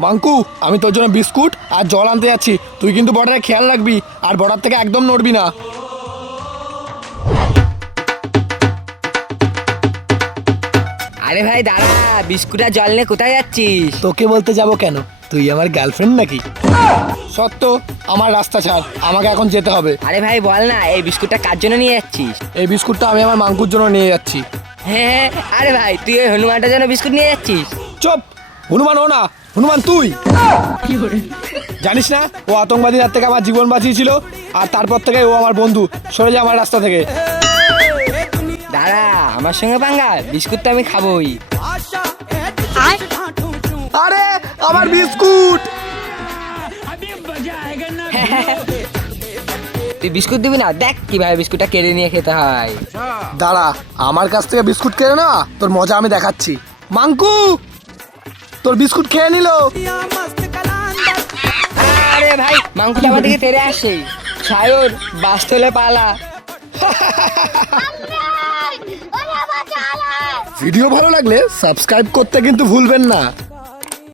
মাঙ্কু, আমি তোর জন্য বিস্কুট আর জল আনতে যাচ্ছি। তুই কিন্তু বর্ডারে খেয়াল রাখবি আর বর্ডার থেকে একদম নড়বি না। আরে ভাই দাঁড়া, বিস্কুট আর জল নিয়ে কোথায় যাচ্ছিস? তোকে বলতে যাব কেন? তুই আমার গার্লফ্রেন্ড নাকি? সত্য, আমার রাস্তা ছাড়, আমাকে এখন যেতে হবে। আরে ভাই বল না, এই বিস্কুটটা কার জন্য নিয়ে যাচ্ছিস? এই বিস্কুটটা আমি আমার মাঙ্কুর জন্য নিয়ে যাচ্ছি। হ্যাঁ, আরে ভাই তুই ওই হনুমানটার জন্য বিস্কুট নিয়ে যাচ্ছিস? চুপ! হনুমান ও না, হনুমান তুই। জানিস না ও আতঙ্কবাদীর হাত থেকে আমার জীবন বাঁচিয়েছিল, আর তারপর থেকে ও আমার বন্ধু। সরে যা আমার রাস্তা থেকে। দাঁড়া, আমার সঙ্গে পাঙ্গা? বিস্কুট তো আমি খাবোই। আরে আমার বিস্কুট! তুই বিস্কুট দিবি না? দেখ কিভাবে বিস্কুটটা কেড়ে নিয়ে খেতে হয়। দাঁড়া, আমার কাছ থেকে বিস্কুট কেড়ে না, তোর মজা আমি দেখাচ্ছি। মাঙ্কু, তোর বিস্কুট খেয়ে নিল। আরে ভাই, মাংকুটা আমার দিকে তেড়ে আসে। সায়র, বাস তোলে পালা। ভিডিও ভালো লাগলে সাবস্ক্রাইব করতে কিন্তু ভুলবেন না।